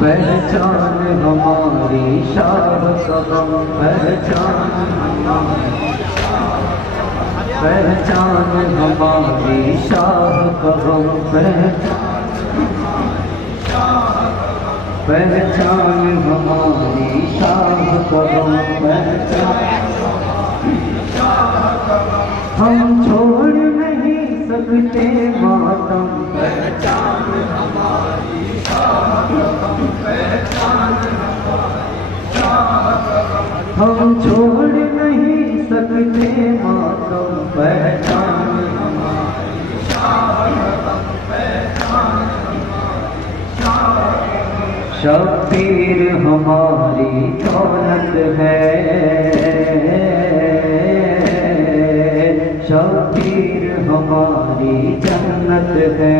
پہچان ہماری شاہ قدم پہچان ہماری شاہ قدم پہچان ہماری شاہ قدم ہم چھوڑ نہیں سکتے ماتم پہچان ہماری شاہ قدم ہم چھوڑ نہیں سکتے ماتم پہچان ہماری شاہ شبیر ہماری دولت ہے شبیر ہماری جنت ہے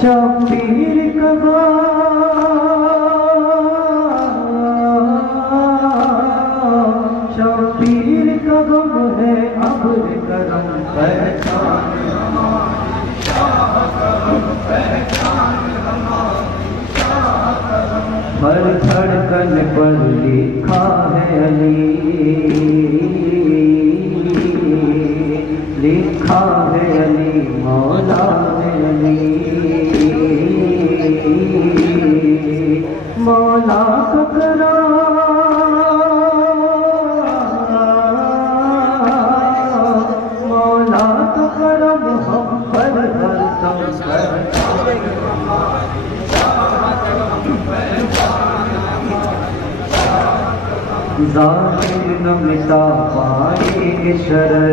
شبیر کا شبیر کا غم ہے ابر کرم پہچان ہر دھڑکن پر لکھا ہے علی لکھا ہے علی مولا ہے علی مولا کا کرم مولا کا کرم ہم پر ہردم ظاہر نہ مٹا پائے گے شرر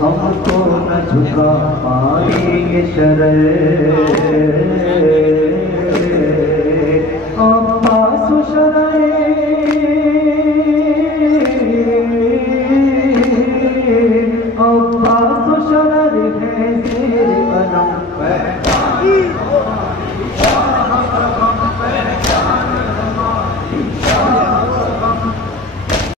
ہم کو نہ جھکا پائے گے شرر عباس و شرر عباس و شرر ہے زیر قدم